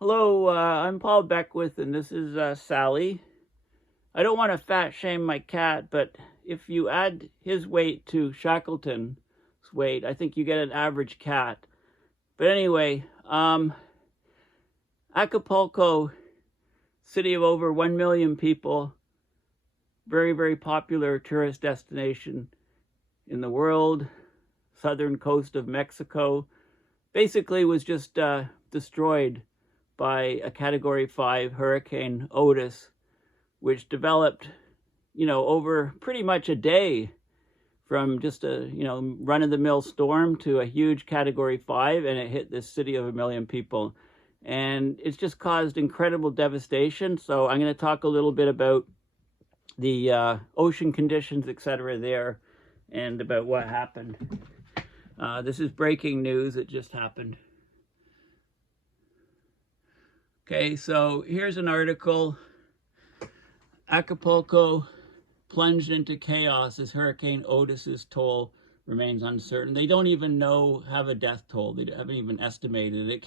Hello, I'm Paul Beckwith, and this is Sally. I don't want to fat shame my cat, but if you add his weight to Shackleton's weight, I think you get an average cat. But anyway, Acapulco, city of over 1 million people, very, very popular tourist destination in the world, southern coast of Mexico, basically was just destroyed by a Category 5 hurricane, Otis, which developed, over pretty much a day from just a, run-of-the-mill storm to a huge Category 5, and it hit this city of 1 million people. And it's just caused incredible devastation. So I'm going to talk a little bit about the ocean conditions, etc. there, and about what happened. This is breaking news. It just happened. Okay, so here's an article. Acapulco plunged into chaos as Hurricane Otis's toll remains uncertain. They don't even have a death toll. They haven't even estimated it.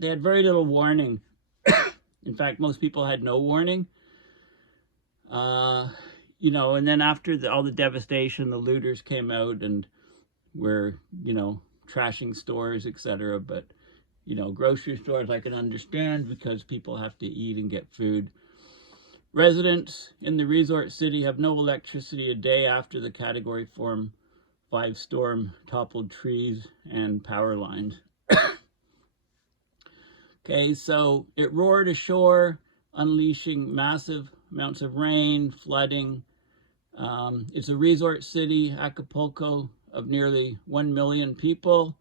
They had very little warning. In fact, most people had no warning. And then after all the devastation, the looters came out and were, trashing stores, etc. But grocery stores I can understand because people have to eat and get food. Residents in the resort city have no electricity a day after the Category 5 storm toppled trees and power lines. Okay, so it roared ashore, unleashing massive amounts of rain, flooding. It's a resort city, Acapulco, of nearly 1 million people,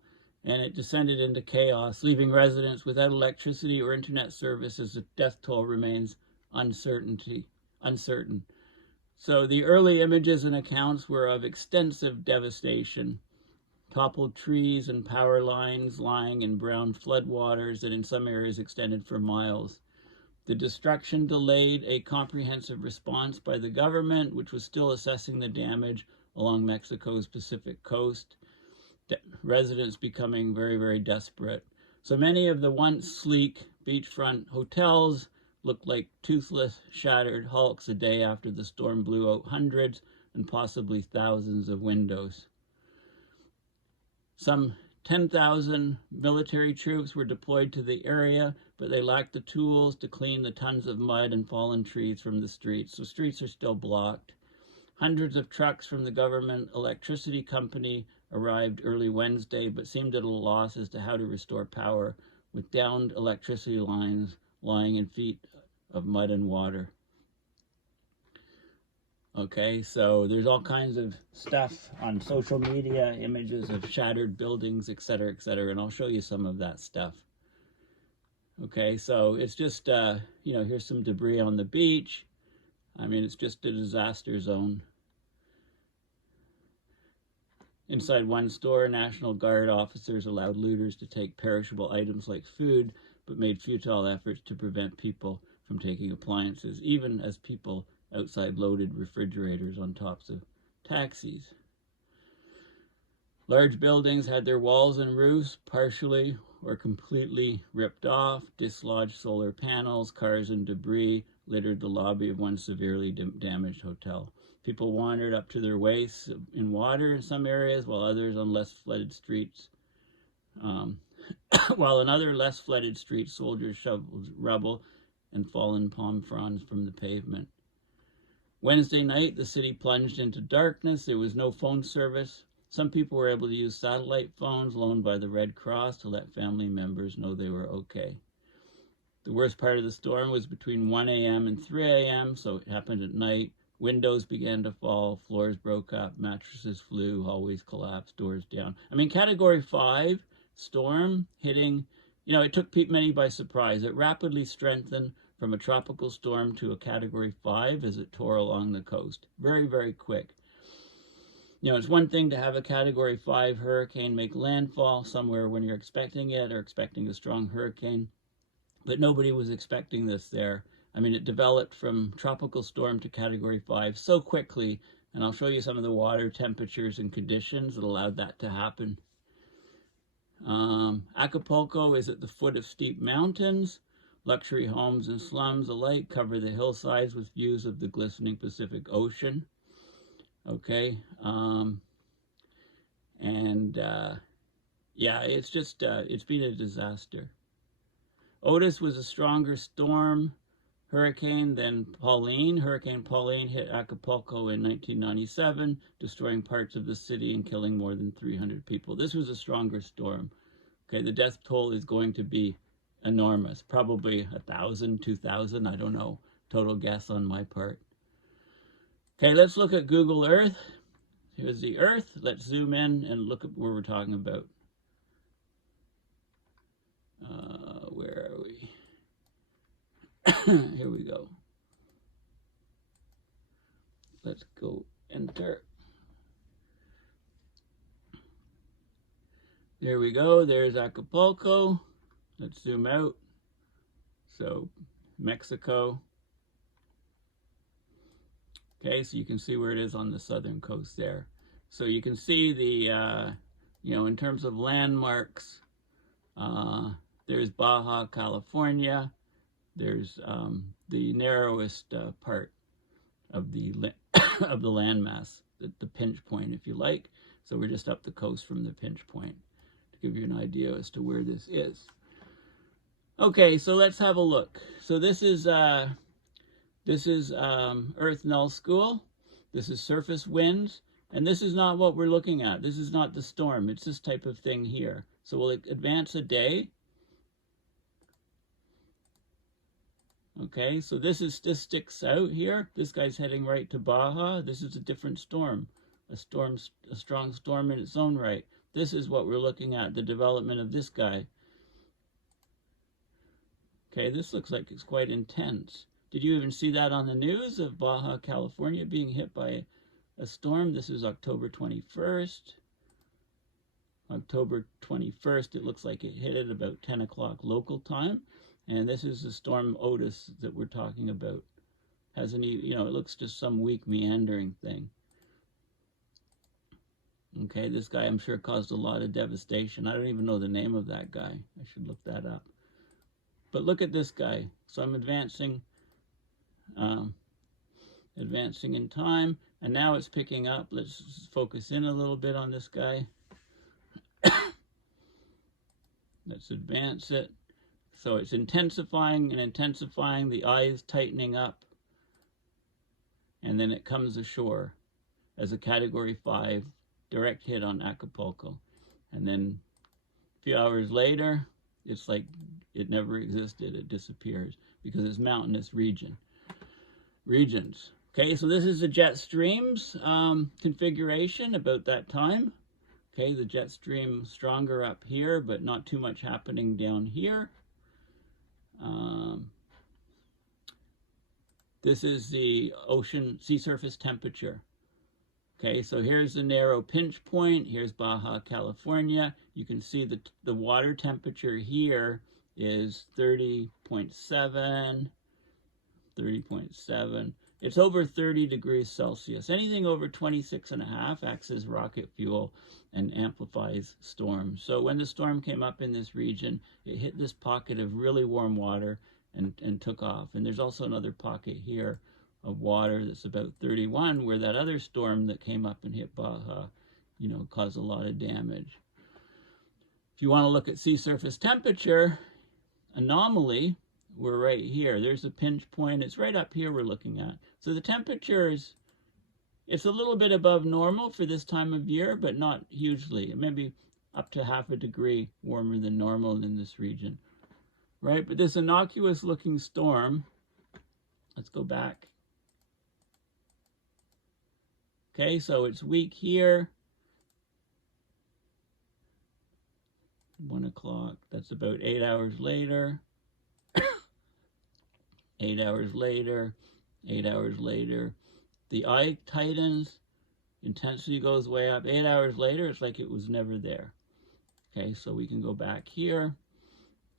and it descended into chaos, leaving residents without electricity or internet service as the death toll remains uncertain. So the early images and accounts were of extensive devastation, toppled trees and power lines lying in brown floodwaters that in some areas extended for miles. The destruction delayed a comprehensive response by the government, which was still assessing the damage along Mexico's Pacific coast, residents becoming very, very desperate. So many of the once sleek beachfront hotels looked like toothless, shattered hulks a day after the storm blew out hundreds and possibly thousands of windows. Some 10,000 military troops were deployed to the area, but they lacked the tools to clean the tons of mud and fallen trees from the streets. So streets are still blocked. Hundreds of trucks from the government electricity company arrived early Wednesday, but seemed at a loss as to how to restore power, with downed electricity lines lying in feet of mud and water. Okay, so there's all kinds of stuff on social media, images of shattered buildings, etc., etc., and I'll show you some of that stuff. Okay, so it's just, here's some debris on the beach. I mean, it's just a disaster zone. Inside one store, National Guard officers allowed looters to take perishable items like food, but made futile efforts to prevent people from taking appliances, even as people outside loaded refrigerators on tops of taxis. Large buildings had their walls and roofs partially or completely ripped off. Dislodged solar panels, cars, and debris littered the lobby of one severely damaged hotel. People wandered up to their waists in water in some areas, while others on less flooded streets. While in other less flooded streets, soldiers shoveled rubble and fallen palm fronds from the pavement. Wednesday night, the city plunged into darkness. There was no phone service. Some people were able to use satellite phones loaned by the Red Cross to let family members know they were okay. The worst part of the storm was between 1 a.m. and 3 a.m., so it happened at night. Windows began to fall, floors broke up, mattresses flew, hallways collapsed, doors down. I mean, Category 5 storm hitting, it took many by surprise. It rapidly strengthened from a tropical storm to a Category 5 as it tore along the coast. Very, very quick. It's one thing to have a Category 5 hurricane make landfall somewhere when you're expecting it or expecting a strong hurricane, but nobody was expecting this there. I mean, it developed from tropical storm to Category 5 so quickly, and I'll show you some of the water temperatures and conditions that allowed that to happen. Acapulco is at the foot of steep mountains. Luxury homes and slums alike cover the hillsides with views of the glistening Pacific Ocean. Okay, yeah, it's just, it's been a disaster. Otis was a stronger storm hurricane than Pauline. Hurricane Pauline hit Acapulco in 1997, destroying parts of the city and killing more than 300 people. This was a stronger storm. Okay, the death toll is going to be enormous, probably 1,000, 2,000, I don't know, total guess on my part. Okay, let's look at Google Earth. Here's the Earth. Let's zoom in and look at where we're talking about. Where are we? Here we go. Let's go enter. There we go. There's Acapulco. Let's zoom out. So, Mexico. Okay, so you can see where it is on the southern coast there. So you can see the, in terms of landmarks, there's Baja California. There's the narrowest part of the of the landmass, the pinch point, if you like. So we're just up the coast from the pinch point to give you an idea as to where this is. Okay, so let's have a look. So this is Earth Null School. This is surface winds, and this is not what we're looking at. This is not the storm. It's this type of thing here. So we'll advance a day. Okay, so this sticks out here. This guy's heading right to Baja. This is a different storm, a strong storm in its own right. This is what we're looking at, the development of this guy. Okay, this looks like it's quite intense. Did you even see that on the news of Baja California being hit by a storm? This is October 21st. October 21st, it looks like it hit at about 10 o'clock local time. And this is the storm Otis that we're talking about. Hasn't even, it looks just some weak meandering thing. Okay, this guy I'm sure caused a lot of devastation. I don't even know the name of that guy. I should look that up. But look at this guy. So I'm advancing in time, and now it's picking up. Let's focus in a little bit on this guy. Let's advance it. So it's intensifying and intensifying, the eye is tightening up, and then it comes ashore as a Category 5 direct hit on Acapulco. And then a few hours later, it's like it never existed, it disappears, because it's mountainous regions. Okay, so this is the jet streams configuration about that time. Okay, the jet stream stronger up here, but not too much happening down here. This is the sea surface temperature. Okay, so here's the narrow pinch point. Here's Baja California. You can see the water temperature here is 30.7. It's over 30 degrees Celsius. Anything over 26.5 acts as rocket fuel and amplifies storms. So when the storm came up in this region, it hit this pocket of really warm water and took off. And there's also another pocket here of water that's about 31, where that other storm that came up and hit Baja, caused a lot of damage. If you want to look at sea surface temperature anomaly, we're right here. There's a pinch point. It's right up here we're looking at. So the temperature it's a little bit above normal for this time of year, but not hugely. Maybe up to half a degree warmer than normal in this region, right? But this innocuous looking storm, let's go back. Okay, so it's weak here. 1 o'clock, that's about 8 hours later. 8 hours later, 8 hours later. The eye tightens, intensity goes way up. 8 hours later, it's like it was never there. Okay, so we can go back here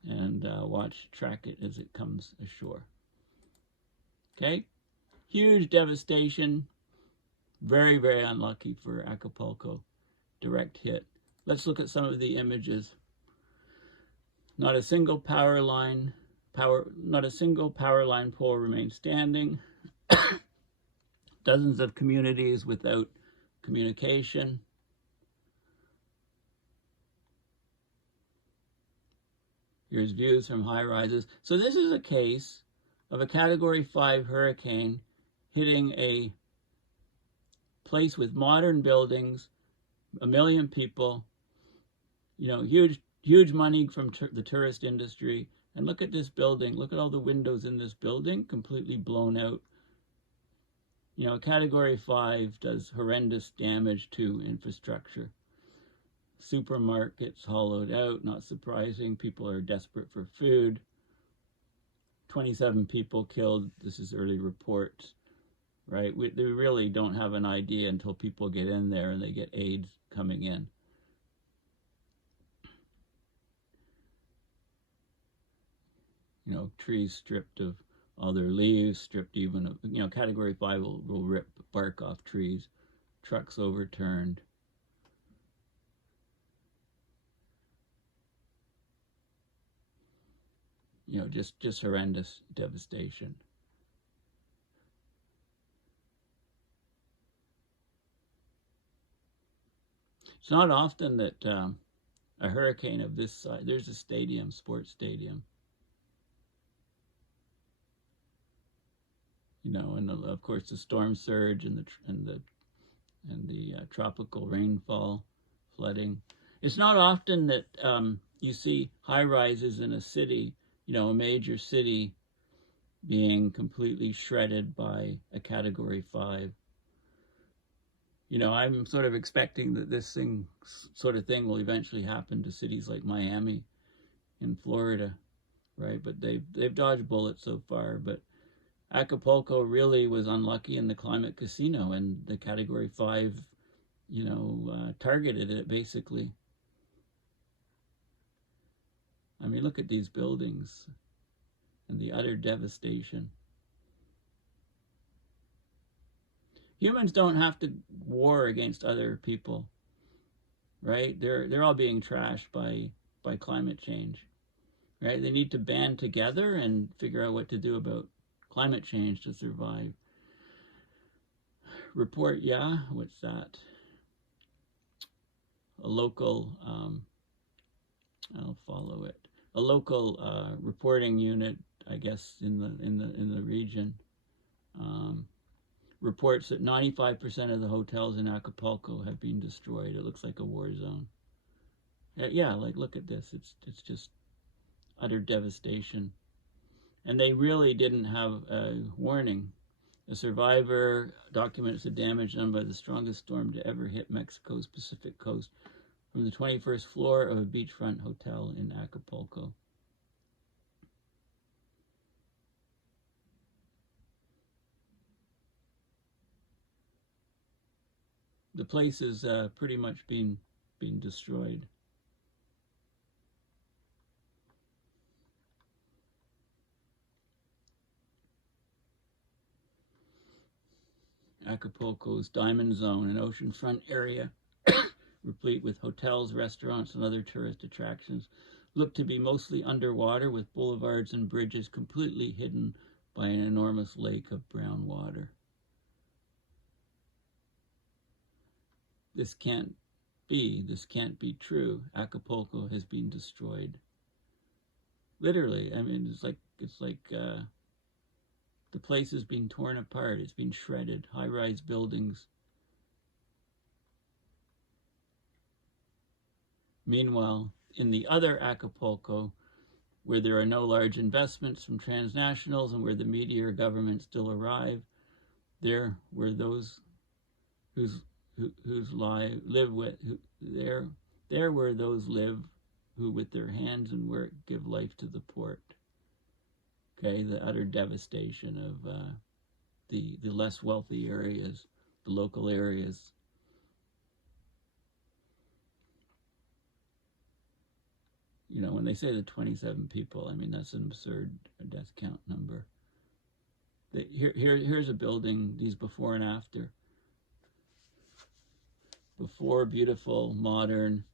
and track it as it comes ashore. Okay, huge devastation. Very, very unlucky for Acapulco. Direct hit. Let's look at some of the images. Not a single power line pole remains standing. Dozens of communities without communication. Here's views from high rises. So this is a case of a Category 5 hurricane hitting a place with modern buildings, 1 million people, huge money from the tourist industry. And look at this building. Look at all the windows in this building, completely blown out. A Category 5 does horrendous damage to infrastructure. Supermarkets hollowed out, not surprising. People are desperate for food. 27 people killed. This is early reports, right? They really don't have an idea until people get in there and they get aid coming in. Trees stripped of all their leaves, stripped even of, Category 5 will rip bark off trees. Trucks overturned. Just horrendous devastation. It's not often that a hurricane of this size, there's a stadium, sports stadium, and of course the storm surge and the tropical rainfall, flooding. It's not often that you see high rises in a city, a major city, being completely shredded by a Category 5. I'm sort of expecting that this sort of thing will eventually happen to cities like Miami in Florida, right? But they've dodged bullets so far. But Acapulco really was unlucky in the climate casino, and the Category 5, targeted it basically. I mean, look at these buildings and the utter devastation. Humans don't have to war against other people, right? They're all being trashed by climate change, right? They need to band together and figure out what to do about climate change to survive. Report, yeah, what's that? A local, I'll follow it. A local reporting unit, I guess, in the region. Reports that 95% of the hotels in Acapulco have been destroyed. It looks like a war zone. Yeah, like look at this. It's just utter devastation. And they really didn't have a warning. A survivor documents the damage done by the strongest storm to ever hit Mexico's Pacific coast from the 21st floor of a beachfront hotel in Acapulco. The place is pretty much being destroyed. Acapulco's Diamond Zone, an oceanfront area replete with hotels, restaurants, and other tourist attractions, look to be mostly underwater, with boulevards and bridges completely hidden by an enormous lake of brown water. This can't be true. Acapulco has been destroyed. Literally, I mean, it's like the place has been torn apart. It's been shredded. High-rise buildings. Meanwhile, in the other Acapulco, where there are no large investments from transnationals and where the media or government still arrive, there were those there where those live who with their hands and work give life to the port. Okay, the utter devastation of the less wealthy areas, the local areas. When they say the 27 people, I mean, that's an absurd death count number. Here's a building, these before and after. Before, beautiful, modern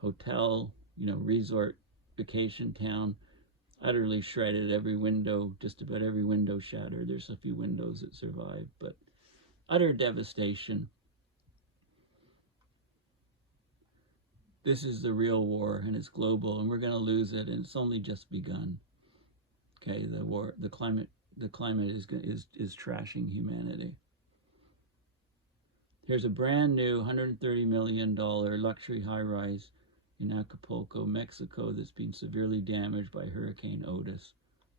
hotel, resort vacation town, utterly shredded. Every window, just about every window shattered. There's a few windows that survived, but utter devastation. This is the real war, and it's global, and we're going to lose it, and it's only just begun. Okay, the climate is trashing humanity. Here's a brand new $130 million luxury high-rise in Acapulco, Mexico, that's been severely damaged by Hurricane Otis.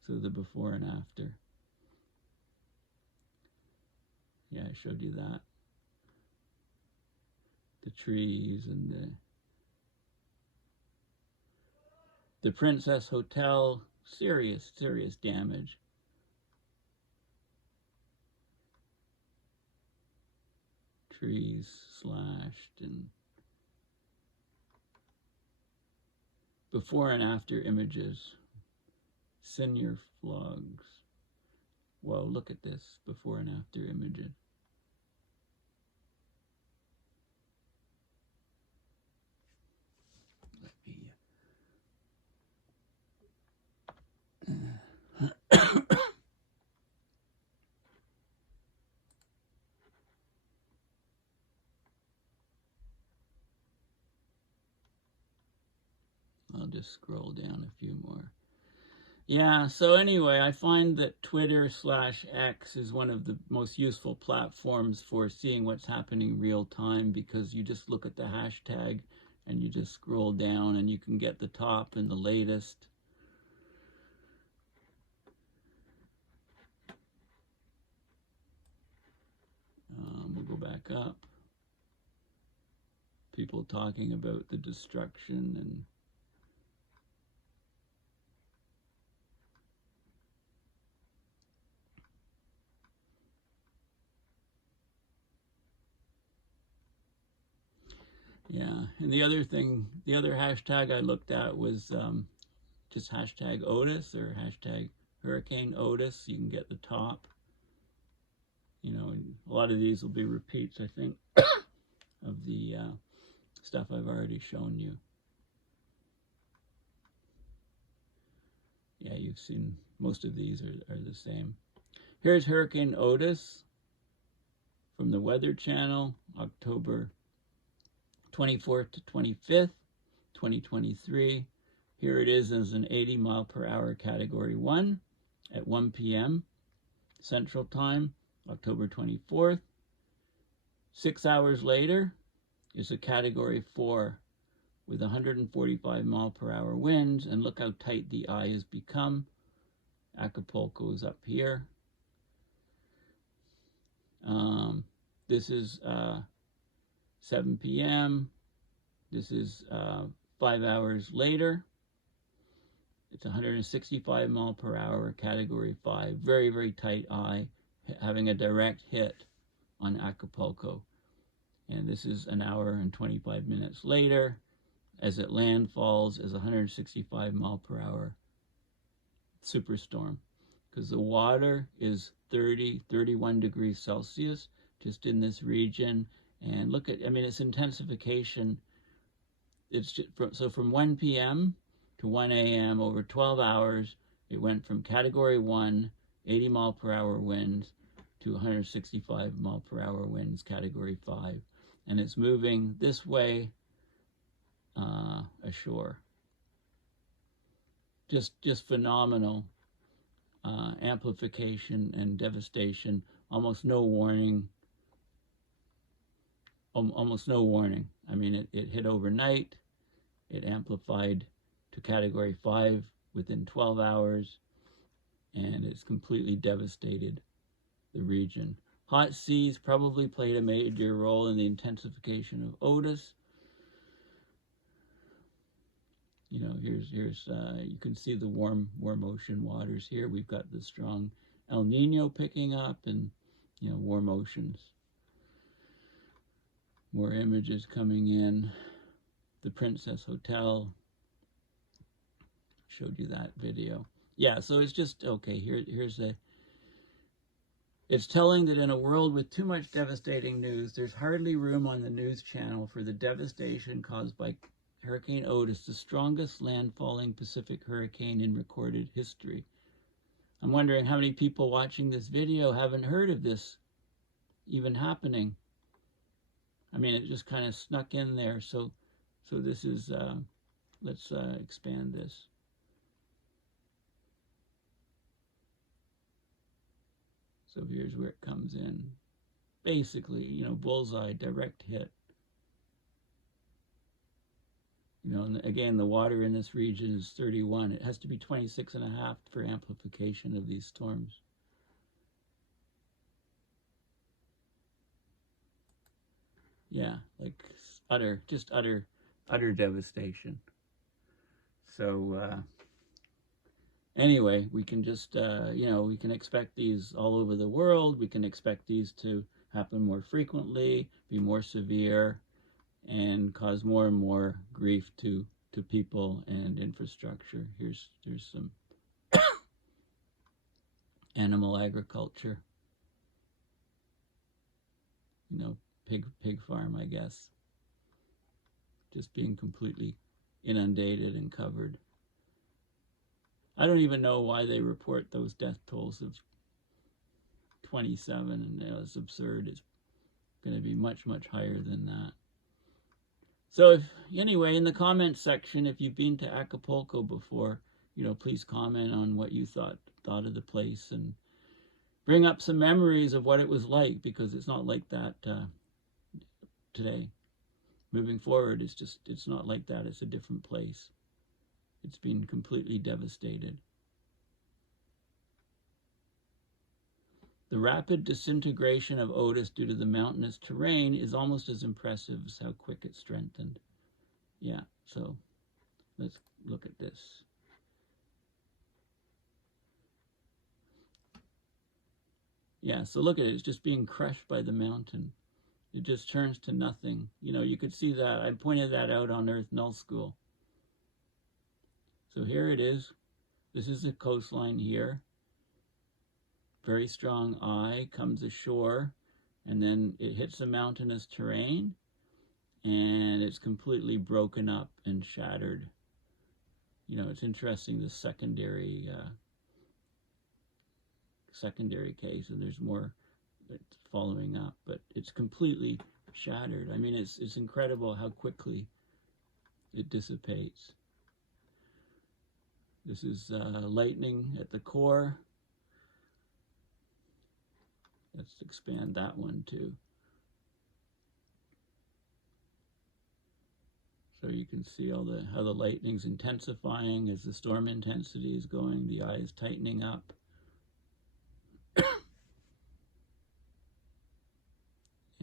So the before and after. Yeah, I showed you that. The trees and the Princess Hotel, serious damage. Trees slashed, and before and after images, senior vlogs. Whoa, look at this, before and after images. I'll just scroll down a few more. Yeah, so anyway, I find that Twitter/X is one of the most useful platforms for seeing what's happening real time, because you just look at the hashtag and you just scroll down and you can get the top and the latest. We'll go back up. People talking about the destruction and yeah, and the other hashtag I looked at was just hashtag Otis or hashtag Hurricane Otis. You can get the top. You know, and a lot of these will be repeats, I think, of the stuff I've already shown you. Yeah, you've seen most of these are the same. Here's Hurricane Otis from the Weather Channel, October 24th to 25th, 2023. Here it is as an 80 mile per hour Category 1 at 1 p.m. Central Time, October 24th. 6 hours later is a Category 4 with 145 mile per hour winds, and look how tight the eye has become. Acapulco is up here. This is 7 p.m. This is 5 hours later. It's 165 mile per hour, Category 5. Very, very tight eye, having a direct hit on Acapulco. And this is an hour and 25 minutes later, as it landfalls as 165 mile per hour superstorm, because the water is 31 degrees Celsius just in this region. And look at, I mean, its intensification. It's just from 1 p.m. to 1 a.m. over 12 hours, it went from Category 1, 80 mile per hour winds, to 165 mile per hour winds, Category 5. And it's moving this way ashore. Just phenomenal amplification and devastation. Almost no warning. Almost no warning. I mean, it hit overnight. It amplified to Category 5 within 12 hours, and it's completely devastated the region. Hot seas probably played a major role in the intensification of Otis. You know, here's you can see the warm ocean waters here. We've got the strong El Nino picking up, and you know, warm oceans. More images coming in. The Princess Hotel. Showed you that video. Yeah, so it's just okay. Here's a. It's telling that in a world with too much devastating news, there's hardly room on the news channel for the devastation caused by Hurricane Otis, the strongest landfalling Pacific hurricane in recorded history. I'm wondering how many people watching this video haven't heard of this even happening. I mean, it just kind of snuck in there. So this is, let's expand this. So here's where it comes in. Basically, you know, bullseye, direct hit. You know, and again, the water in this region is 31. It has to be 26.5 for amplification of these storms. Yeah, like utter devastation. So anyway, we can just, you know, we can expect these all over the world. We can expect these to happen more frequently, be more severe, and cause more and more grief to people and infrastructure. Here's some animal agriculture. You know, pig farm, I guess. Just being completely inundated and covered. I don't even know why they report those death tolls of 27, and you know, it's absurd. It's going to be much, much higher than that. So anyway, in the comments section, if you've been to Acapulco before, you know, please comment on what you thought of the place and bring up some memories of what it was like, because it's not like that today. Moving forward, it's not like that. It's a different place. It's been completely devastated. The rapid disintegration of Otis due to the mountainous terrain is almost as impressive as how quick it strengthened. Yeah, so let's look at this. Yeah, so look at it. It's just being crushed by the mountain. It just turns to nothing. You know, you could see that. I pointed that out on Earth Null School. So here it is. This is the coastline here. Very strong eye comes ashore, and then it hits the mountainous terrain, and it's completely broken up and shattered. You know, it's interesting, the secondary case, and there's more that's following up, but it's completely shattered. I mean, it's incredible how quickly it dissipates. This is lightning at the core. Let's expand that one too. So you can see how the lightning's intensifying as the storm intensity is going. The eye is tightening up.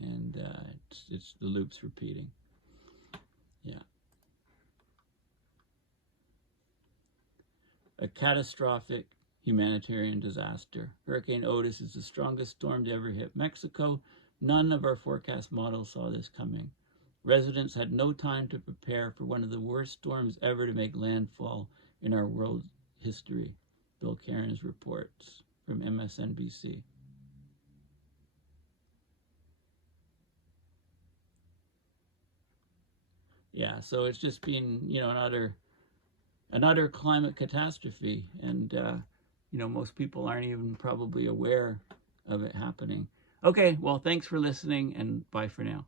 And it's the loop's repeating. Yeah. A catastrophic humanitarian disaster. Hurricane Otis is the strongest storm to ever hit Mexico. None of our forecast models saw this coming. Residents had no time to prepare for one of the worst storms ever to make landfall in our world history. Bill Cairns reports from MSNBC. Yeah, so it's just been, you know, an utter climate catastrophe, and you know, most people aren't even probably aware of it happening. Okay, well, thanks for listening, and bye for now.